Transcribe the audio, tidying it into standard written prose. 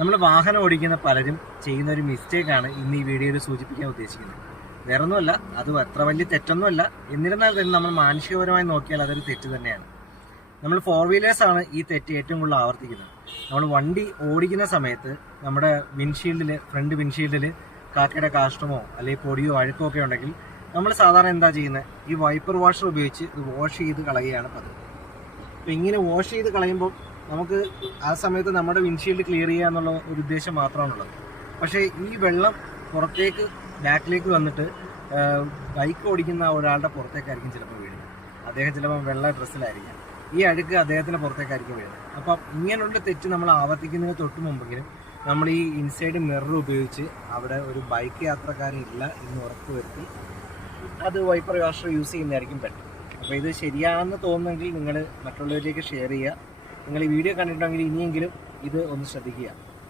നമ്മൾ വാഹനം ഓടിക്കുന്ന പലരും ചെയ്യുന്ന ഒരു മിസ്റ്റേക്കാണ് ഇന്ന് ഈ വീഡിയോയിൽ സൂചിപ്പിക്കാൻ ഉദ്ദേശിക്കുന്നത്. വേറൊന്നുമല്ല, അത് അത്ര വലിയ തെറ്റൊന്നുമല്ല. എന്നിരുന്നാൽ തന്നെ നമ്മൾ മാനുഷികപരമായി നോക്കിയാൽ അതൊരു തെറ്റ് തന്നെയാണ്. നമ്മൾ ഫോർ വീലേഴ്സാണ് ഈ തെറ്റ് ഏറ്റവും കൂടുതൽ ആവർത്തിക്കുന്നത്. നമ്മൾ വണ്ടി ഓടിക്കുന്ന സമയത്ത് നമ്മുടെ ഫ്രണ്ട് വിൻഷീൽഡിൽ കാക്കയുടെ കാഷ്ടമോ അല്ലെങ്കിൽ പൊടിയോ അഴുക്കോ ഒക്കെ ഉണ്ടെങ്കിൽ നമ്മൾ സാധാരണ എന്താ ചെയ്യുന്നത്, ഈ വൈപ്പർ വാഷർ ഉപയോഗിച്ച് ഇത് വാഷ് ചെയ്ത് കളയുകയാണ് പതിവ്. അപ്പോൾ ഇങ്ങനെ വാഷ് ചെയ്ത് കളയുമ്പോൾ നമുക്ക് ആ സമയത്ത് നമ്മുടെ വിൻഷീൽഡ് ക്ലിയർ ചെയ്യുക എന്നുള്ള ഒരു ഉദ്ദേശം മാത്രമാണുള്ളത്. പക്ഷേ ഈ വെള്ളം പുറത്തേക്ക് ബാക്കിലേക്ക് വന്നിട്ട് ബൈക്ക് ഓടിക്കുന്ന ഒരാളുടെ പുറത്തേക്കായിരിക്കും ചിലപ്പോൾ വീഴുന്നത്. അദ്ദേഹം ചിലപ്പോൾ വെള്ള ഡ്രസ്സിലായിരിക്കാം, ഈ അഴുക്ക് അദ്ദേഹത്തിൻ്റെ പുറത്തേക്കായിരിക്കും വീഴുന്നത്. അപ്പം ഇങ്ങനെയുള്ള തെറ്റ് നമ്മൾ ആവർത്തിക്കുന്നതിന് തൊട്ട് മുമ്പെങ്കിലും നമ്മൾ ഈ ഇൻസൈഡ് മിറർ ഉപയോഗിച്ച് അവിടെ ഒരു ബൈക്ക് യാത്രക്കാരൻ ഇല്ല എന്ന് ഉറപ്പ് വരുത്തി അത് വൈപ്പർ വാഷർ യൂസ് ചെയ്യുന്നതായിരിക്കും ബെറ്റർ. അപ്പോൾ ഇത് ശരിയാണെന്ന് തോന്നുന്നെങ്കിൽ നിങ്ങൾ മറ്റുള്ളവരിലേക്ക് ഷെയർ ചെയ്യുക. നിങ്ങൾ ഈ വീഡിയോ കണ്ടിട്ടുണ്ടെങ്കിൽ ഇനിയെങ്കിലും ഇത് ഒന്ന് ശ്രദ്ധിക്കുക.